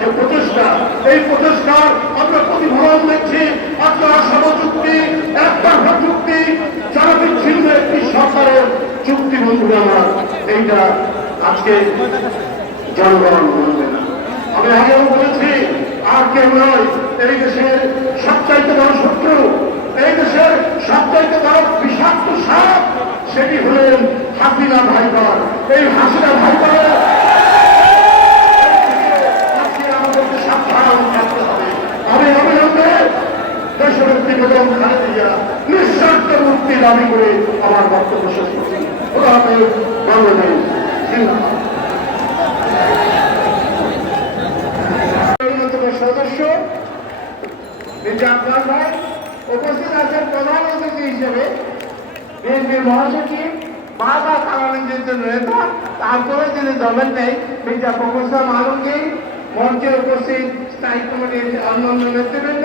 যে প্রচেষ্টা, এই প্রচেষ্টার আমরা প্রতিফলন দেখছি। আপনারা সমচুক্তি একতরফা চুক্তি যারা বিচ্ছিন্ন একটি সরকারের চুক্তি বন্ধুরা আমার, এইটা আজকে জনগণ বলবে না। আমি আগেও বলেছি, আর কেউ নয়, এই দেশের সবচাইতে বড় শত্রু, এই দেশের সবচাইতে বড় বিষাক্ত সাপ, সেটি হলেন হাসিনা ভাইপার। এই হাসিনা ভাইপারের বেগম মুক্তি দাবি করে আমার বক্তব্য শেষ করছি বাংলাদেশ সদস্য উপস্থিত আছেন প্রধান অতিথি হিসেবে বিএনপির মহাসচিব মাহাতা কালানন্দিত নেতা তারপরে যিনি দলের নেই মির্জা ফখরুল আলমগীর মঞ্চে উপস্থিত স্থায়ী কমিটির অন্যান্য নেতৃবৃন্দ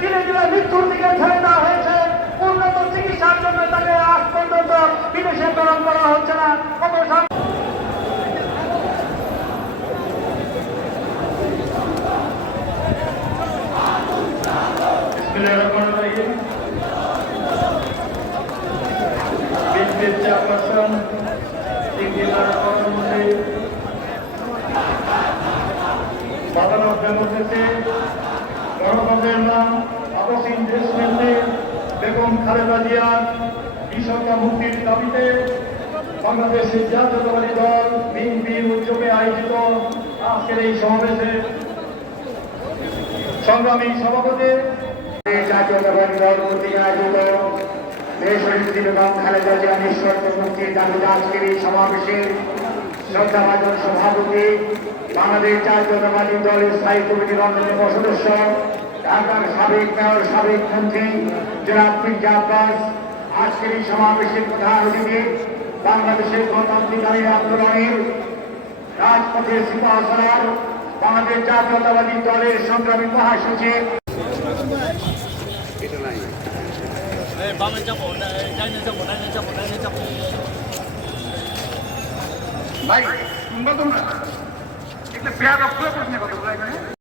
ধীরে ধীরে মৃত্যুর দিকে ঠেলে দেওয়া হয়েছে। উন্নত চিকিৎসার জন্য তাকে আজ পর্যন্ত বিদেশে প্রেরণ করা হচ্ছে না। কত চেয়ারপারসন সিঙ্গিলার প্রধানমন্ত্রী বাবানক গণতন্ত্রের নাম আপসীন দেশনেত্রী বেগম খালেদা জিয়ার কৃষকা মুক্তির দাবিতে বাংলাদেশের জাতীয়তাবাদী দল বিএনপির উদ্যোগে আয়োজিত আজকের এই সমাবেশে সংগ্রামী সভাপতি জাতীয়তাবাদী দল কর্তৃক আয়োজিত দেশনেত্রী বেগম খালেদা জিয়া নিঃশর্ত মুক্তির দাবিতে আজকের এই সমাবেশের শ্রদ্ধাভাজন সভাপতি বাংলাদেশ জাতীয়তাবাদী দলের স্থায়ী কমিটির অন্যতম সদস্য ঢাকার সাবেক মেয়র সাবেক মন্ত্রী জনাব মির্জা আব্বাস। আজকের এই সমাবেশের প্রধান অতিথি বাংলাদেশের গণতান্ত্রিক আন্দোলনের রাজপথের সিংহাসনার বাংলাদেশ জাতীয়তাবাদী দলের সংগ্রামী মহাসচিব। ভাই শুনব তোমরা? একটা পেয়ার অক্ষরে প্রশ্ন কথা বলা এখানে।